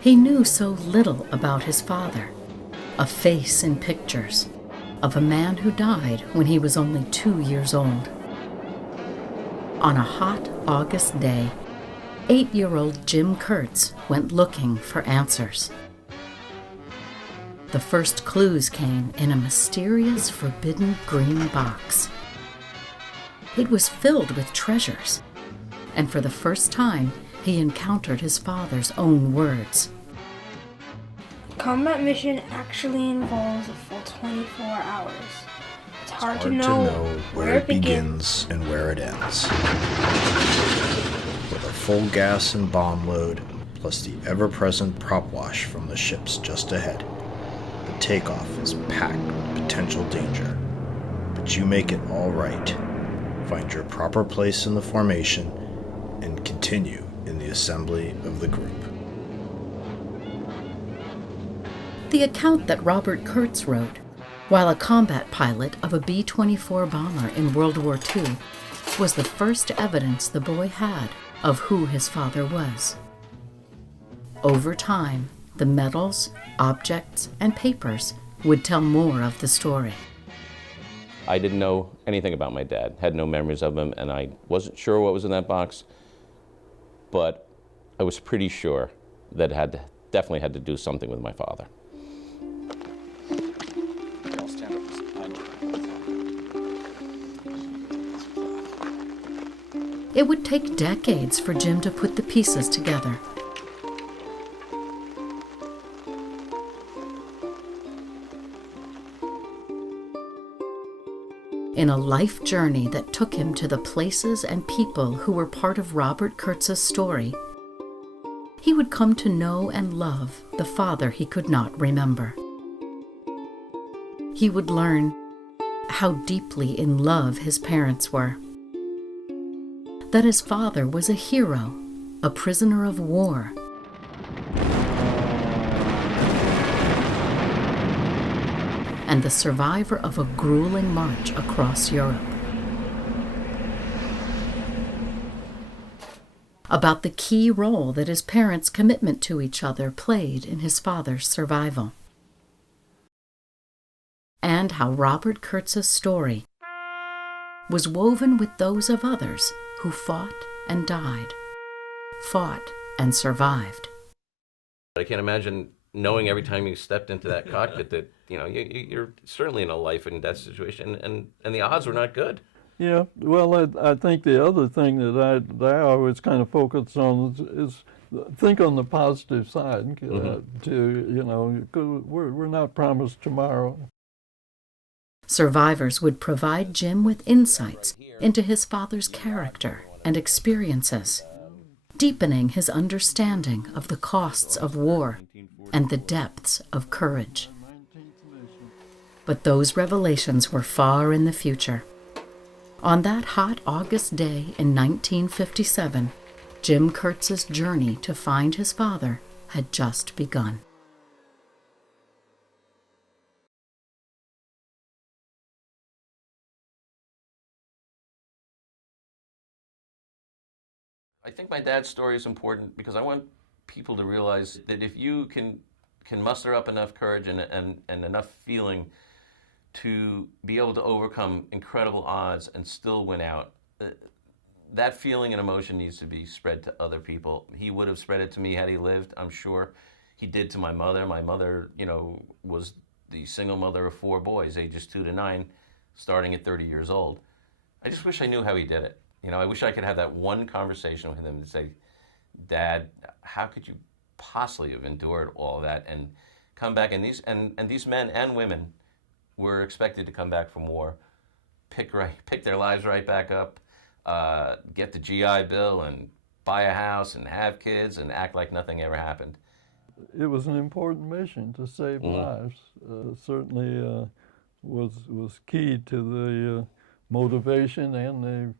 He knew so little about his father, a face in pictures, of a man who died when he was only 2 years old. On a hot August day, 8-year-old Jim Kurtz went looking for answers. The first clues came in a mysterious, forbidden green box. It was filled with treasures, and for the first time, he encountered his father's own words. Combat mission actually involves a full 24 hours. It's hard to know where it begins and where it ends. With a full gas and bomb load, plus the ever-present prop wash from the ships just ahead, the takeoff is packed with potential danger. But you make it all right. Find your proper place in the formation and continue in the assembly of the group. The account that Robert Kurtz wrote, while a combat pilot of a B-24 bomber in World War II, was the first evidence the boy had of who his father was. Over time, the medals, objects, and papers would tell more of the story. I didn't know anything about my dad, had no memories of him, and I wasn't sure what was in that box, but I was pretty sure that it definitely had to do something with my father. It would take decades for Jim to put the pieces together. In a life journey that took him to the places and people who were part of Robert Kurtz's story, he would come to know and love the father he could not remember. He would learn how deeply in love his parents were, that his father was a hero, a prisoner of war, and the survivor of a grueling march across Europe. About the key role that his parents' commitment to each other played in his father's survival. And how Robert Kurtz's story was woven with those of others who fought and died, fought and survived. I can't imagine knowing every time you stepped into that cockpit that, you're certainly in a life and death situation, and the odds were not good. Yeah, well, I think the other thing that I always kind of focus on is think on the positive side. We're not promised tomorrow. Survivors would provide Jim with insights into his father's character and experiences, deepening his understanding of the costs of war and the depths of courage. But those revelations were far in the future. On that hot August day in 1957, Jim Kurtz's journey to find his father had just begun. I think my dad's story is important because I want people to realize that if you can muster up enough courage and enough feeling to be able to overcome incredible odds and still win out, that feeling and emotion needs to be spread to other people. He would have spread it to me had he lived, I'm sure. He did to my mother. My mother, was the single mother of 4 boys, ages 2 to 9, starting at 30 years old. I just wish I knew how he did it. I wish I could have that one conversation with him and say, Dad, how could you possibly have endured all that and come back? And these men and women were expected to come back from war, pick their lives right back up, get the GI Bill and buy a house and have kids and act like nothing ever happened. It was an important mission to save lives. Certainly was key to the motivation and the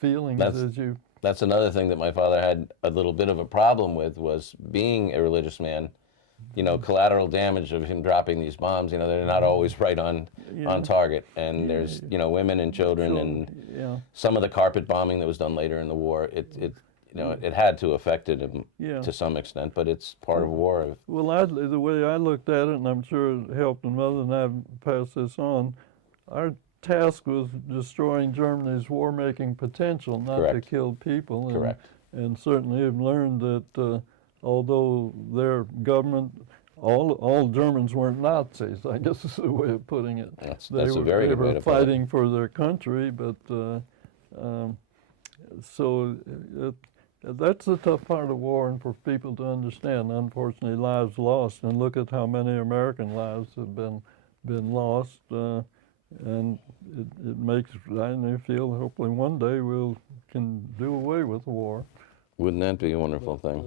feelings as you That's another thing that my father had a little bit of a problem with, was being a religious man. You know, collateral damage of him dropping these bombs, you know, they're not always right on target. And there's, you know, women and children and some of the carpet bombing that was done later in the war, you know, it had to affected him to some extent, but it's part of war. Well, the way I looked at it, and I'm sure it helped my mother and I pass this on, our task was destroying Germany's war-making potential, not to kill people. Correct. And certainly have learned that although their government, all Germans weren't Nazis, I guess is the way of putting it. That's a very good way to put it. They were fighting for their country, but so that's the tough part of war, and for people to understand. Unfortunately, lives lost, and look at how many American lives have been lost, and it makes I feel hopefully one day can do away with war. Wouldn't that be a wonderful thing?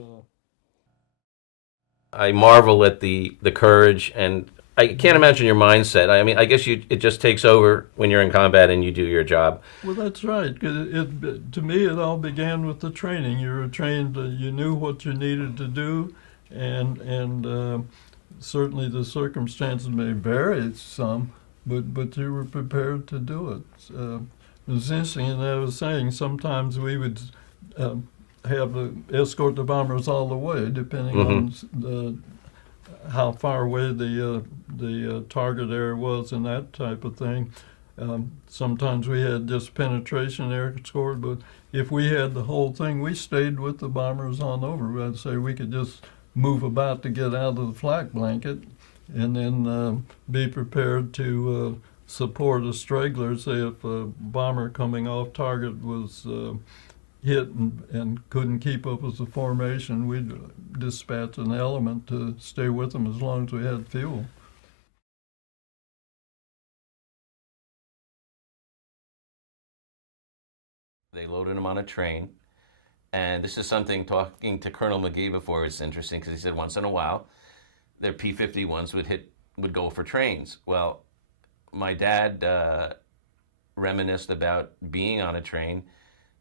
I marvel at the courage, and I can't imagine your mindset. I mean, I guess it just takes over when you're in combat and you do your job. Well, that's right. To me, it all began with the training. You were trained, you knew what you needed to do, and certainly the circumstances may vary some, but you were prepared to do it. It was interesting, and I was saying sometimes we would escort the bombers all the way, depending on how far away the target area was and that type of thing. Sometimes we had just penetration air escort, but if we had the whole thing, we stayed with the bombers on over. I'd say we could just move about to get out of the flak blanket, and then be prepared to support a straggler. Say if a bomber coming off target was hit and couldn't keep up with the formation, we'd dispatch an element to stay with them as long as we had fuel. They loaded him on a train, and this is something, talking to Colonel McGee before, it's interesting because he said once in a while their P-51s would go for trains. Well, my dad reminisced about being on a train,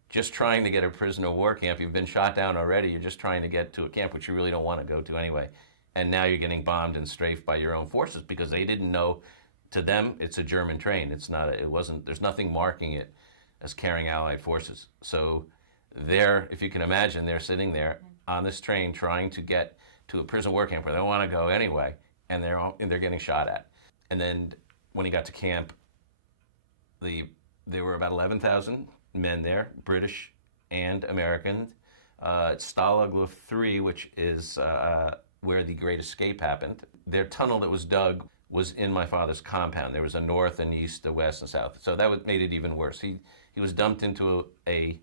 just trying to get a prisoner of war camp. You've been shot down already. You're just trying to get to a camp which you really don't want to go to anyway. And now you're getting bombed and strafed by your own forces because they didn't know. To them, it's a German train. There's nothing marking it as carrying Allied forces. So if you can imagine, they're sitting there on this train trying to get to a prison war camp where they don't want to go anyway, and they're getting shot at. And then when he got to camp, there were about 11,000 men there, British and American. Stalag Luft 3, which is where the Great Escape happened. Their tunnel that was dug was in my father's compound. There was a north and east, a west and south. So that made it even worse. He was dumped into a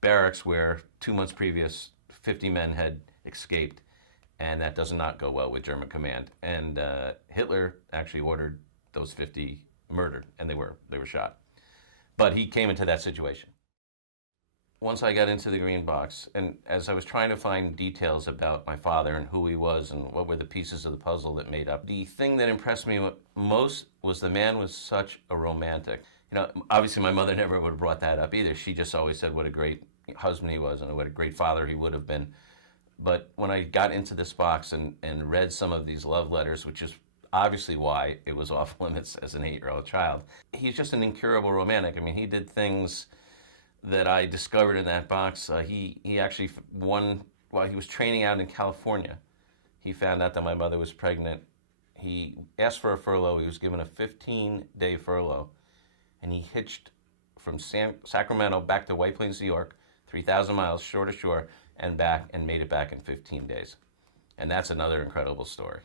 barracks where 2 months previous 50 men had escaped, and that does not go well with German command. And Hitler actually ordered those 50 murdered, and they were shot. But he came into that situation. Once I got into the green box, and as I was trying to find details about my father and who he was and what were the pieces of the puzzle that made up, the thing that impressed me most was the man was such a romantic. You know, obviously my mother never would have brought that up either. She just always said what a great husband he was and what a great father he would have been. But when I got into this box and read some of these love letters, which is obviously why it was off limits as an 8-year-old child, he's just an incurable romantic. I mean, he did things that I discovered in that box. He actually while he was training out in California, he found out that my mother was pregnant. He asked for a furlough. He was given a 15-day furlough, and he hitched from Sacramento back to White Plains, New York, 3,000 miles shore to shore, and back, and made it back in 15 days. And that's another incredible story.